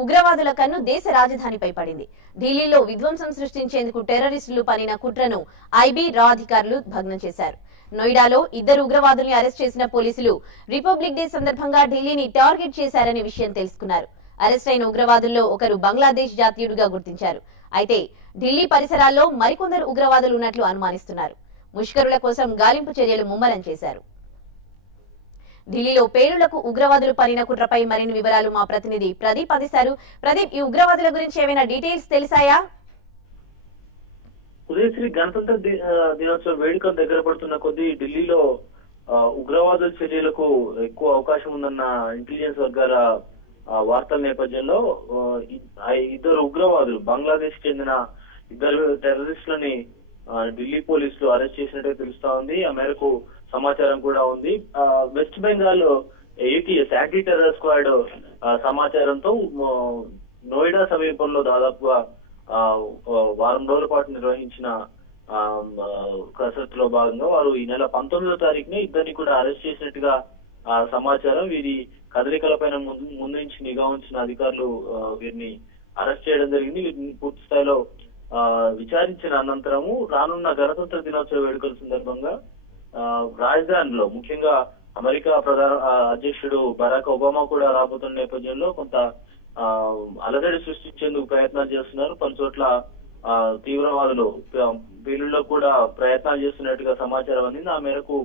ఉగ్రవాదుల కన్ను దేశ రాజధానిపై పడింది. ఢిల్లీలో విధ్వంసం సృష్టించేందుకు టెర్రరిస్టులు పన్నిన కుట్రను ఐబీ రా అధికారులు భగ్నం చేశారు. నోయిడాలో 2 ఉగ్రవాదుల్ని అరెస్ట్ చేసిన పోలీసులు రిపబ్లిక్ డే సందర్భంగా ఢిల్లీని టార్గెట్ చేశారనే విషయం తెలుసుకున్నారు. అరెస్ట్ అయిన ఉగ్రవాదుల్లో ఒకరు బంగ్లాదేశ్ జాతీయుడిగా గుర్తించారు. అయితే ఢిల్లీ పరిసరాల్లో మరికొందరు ఉగ్రవాదులు ఉన్నట్లు అనుమానిస్తున్నారు. ముష్కరుల కోసం గాలింపు చర్యలు ముమ్మరం చేశారు. ఢిల్లీలో పేలుళ్లకు ఉగ్రవాదులు పన్నిన కుట్రపై మరిన్ని వివరాలు మా ప్రతినిధి ప్రదీప్ అందిస్తారు. ప్రదీప్, ఈ ఉగ్రవాదుల గురించి ఏమైనా డీటెయిల్స్ తెలిసాయా? ఉదయశ్రీ గణతంత్ర దినోత్సవ వేడుకలు దగ్గర పడుతున్న కొద్దీ ఢిల్లీలో ఉగ్రవాదుల చర్యలకు ఎక్కువ అవకాశం ఉందన్న ఇంటెలిజెన్స్ వర్గాల వార్తల నేపథ్యంలో 2 ఉగ్రవాదులు బంగ్లాదేశ్ చెందిన 2 టెర్రరిస్టులని ఢిల్లీ పోలీసులు అరెస్ట్ చేసినట్టే తెలుస్తా ఉంది. ఆ మేరకు సమాచారం కూడా ఉంది. West Bengal ATS anti terror squad సమాచారంతో నోయిడా సమీపంలో దాదాపుగా వారం రోజుల పాటు నిర్వహించిన కసరత్తులో భాగంగా వారు ఈ నెల 19వ తారీఖున ఇద్దరిని కూడా అరెస్ట్ చేసినట్టుగా సమాచారం. వీరి కదలికలపైన ముందు నుంచి నిఘా ఉంచిన అధికారులు వీరిని అరెస్ట్ చేయడం జరిగింది. వీరిని పూర్తి స్థాయిలో విచారించిన అనంతరము రానున్న గణతంత్ర దినోత్సవ వేడుకల సందర్భంగా రాజధానిలో ముఖ్యంగా అమెరికా ప్రధాన అధ్యక్షుడు బరాక్ ఒబామా కూడా రాబోతున్న నేపథ్యంలో కొంత అలజడి సృష్టించేందుకు ప్రయత్నాలు చేస్తున్నారు. పలు చోట్ల తీవ్రవాదులు పేలుల్లో కూడా ప్రయత్నాలు చేస్తున్నట్టుగా సమాచారం అందింది. ఆ మేరకు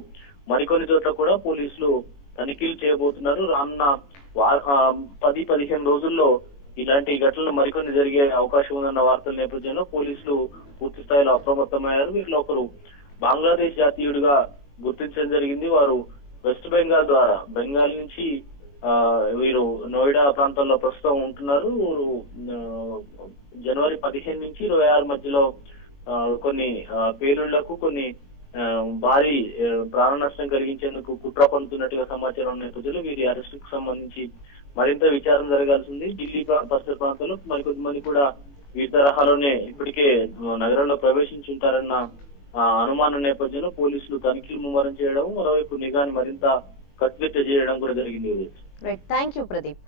మరికొన్ని చోట్ల కూడా పోలీసులు తనిఖీలు చేయబోతున్నారు. రానున్న 10-15 రోజుల్లో ఇలాంటి ఘటనలు మరికొన్ని జరిగే అవకాశం ఉందన్న వార్తల నేపథ్యంలో పోలీసులు పూర్తి స్థాయిలో అప్రమత్తమయ్యారు. వీరిలో ఒకరు బంగ్లాదేశ్ జాతీయుడిగా గుర్తించడం జరిగింది. వారు వెస్ట్ బెంగాల్ ద్వారా బెంగాల్ నుంచి వీరు నోయిడా ప్రాంతంలో ప్రస్తుతం ఉంటున్నారు. జనవరి 15 నుంచి 26 మధ్యలో కొన్ని పేలుళ్లకు కొన్ని భారీ ప్రాణ నష్టం కలిగించేందుకు కుట్ర పన్నుతున్నట్టుగా సమాచారం నేపథ్యంలో వీరి అరెస్టుకు సంబంధించి మరింత విచారణ జరగాల్సింది. ఢిల్లీ పరిసర ప్రాంతాల్లో మరికొద్దిమంది కూడా ఈ తరహాలోనే ఇప్పటికే నగరంలో ప్రవేశించుంటారన్న అనుమానం నేపథ్యంలో పోలీసులు తనిఖీలు ముమ్మరం చేయడం, మరోవైపు నిఘాని మరింత కట్టుదిట్ట చేయడం కూడా జరిగింది. Thank you Pradeep.